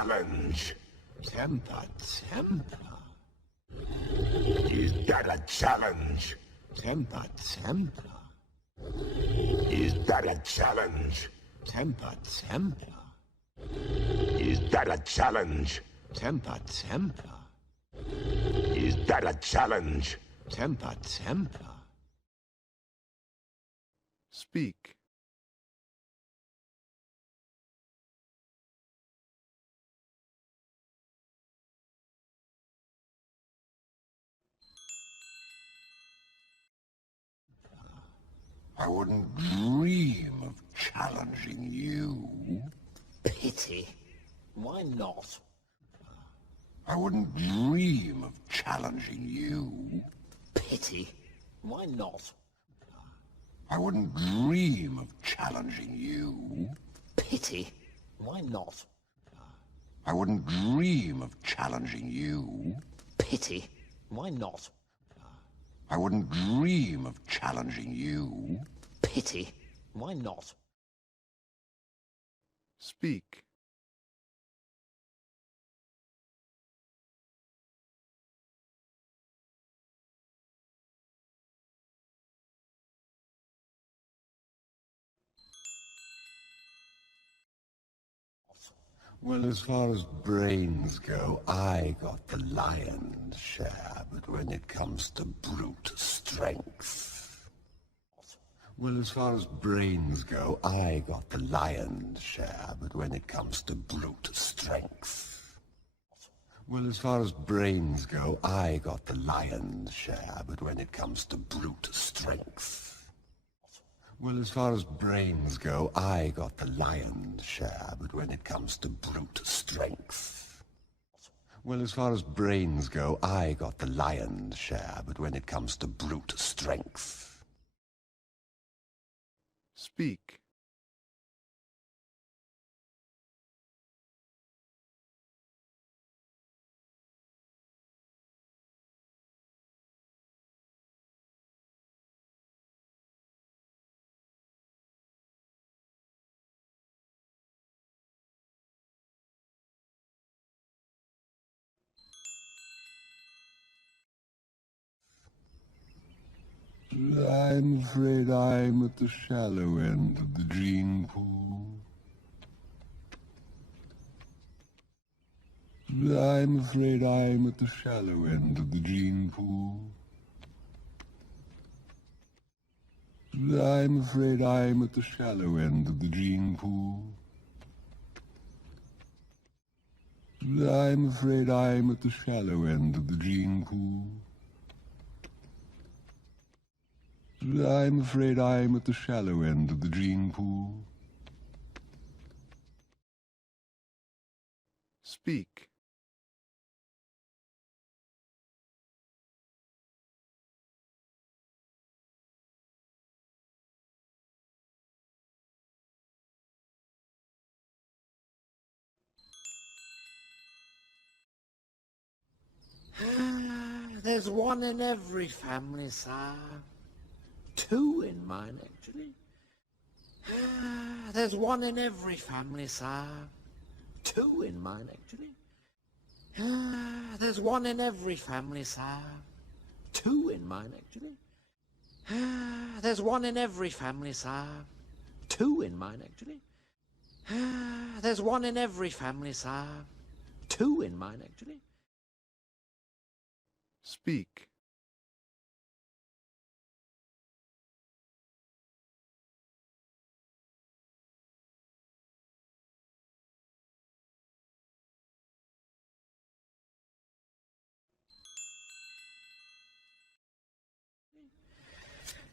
challenge? Temper. Is that a challenge? Temper. Is that a challenge? Temper. Is that a challenge? Temper. Is that a challenge? Temper. Speak. I wouldn't dream of challenging you. Pity? Why not? I wouldn't dream of challenging you. Pity? Why not? I wouldn't dream of challenging you. Pity? Why not? I wouldn't dream of challenging you. Pity? Why not? I wouldn't dream of challenging you. Pity? Why not? Speak. Well, as far as brains go, I got the lion's share, but when it comes to brute strength... Well, as far as brains go, I got the lion's share, but when it comes to brute strength... Well, as far as brains go, I got the lion's share, but when it comes to brute strength... Well, as far as brains go, I got the lion's share, but when it comes to brute strength... Well, as far as brains go, I got the lion's share, but when it comes to brute strength... Speak. I'm afraid I'm at the shallow end of the gene pool. I'm afraid I'm at the shallow end of the gene pool. I'm afraid I'm at the shallow end of the gene pool. I'm afraid I'm at the shallow end of the gene pool. I'm afraid I'm at the shallow end of the gene pool. Speak. There's one in every family, sir. Two in mine, actually. There's one in every family, sir. Two in mine, actually. There's one in every family, sir. Two in mine, actually. There's one in every family, sir. Two in mine, actually. There's one in every family, sir. Two in mine, actually. Speak.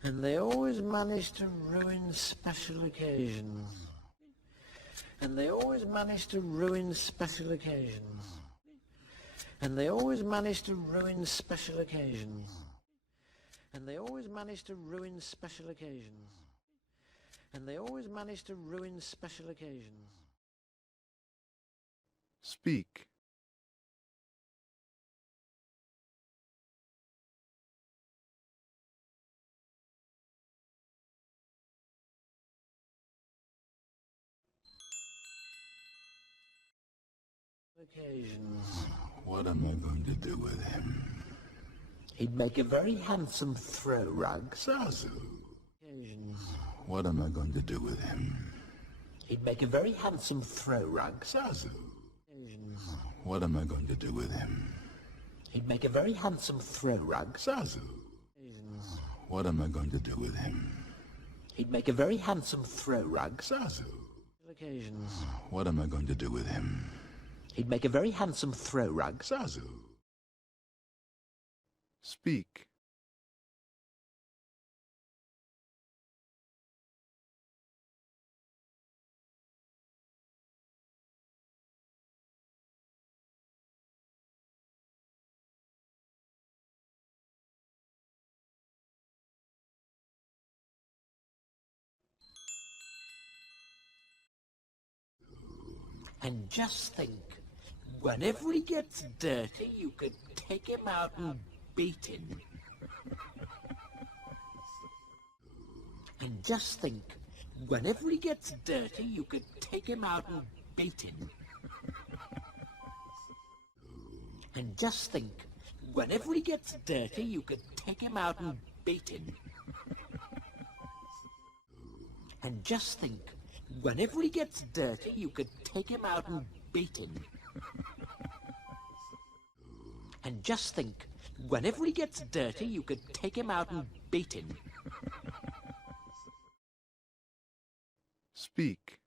And they always manage to ruin special occasions. And they always manage to ruin special occasions. And they always manage to ruin special occasions. And they always manage to ruin special occasions. And they always manage to ruin special occasions. Speak. Occasions. What am I going to do with him? He'd make a very handsome throw rug. Zazu. Occasions. What am I going to do with him? He'd make a very handsome throw rug. Zazu. Occasions. What am I going to do with him? He'd make a very handsome throw rug. Zazu. Occasions. What am I going to do with him? He'd make a very handsome throw rug. Zazu. Occasions. What am I going to do with him? He'd make a very handsome throw rug. Zazu. Speak. And just think, whenever he gets dirty, you could take him out and beat him. And just think, whenever he gets dirty, you could take him out and beat him. And just think, whenever he gets dirty, you could take him out and beat him. And just think, whenever he gets dirty, you could take him out and beat him. And just think, whenever he gets dirty, you could take him out and beat him. Speak.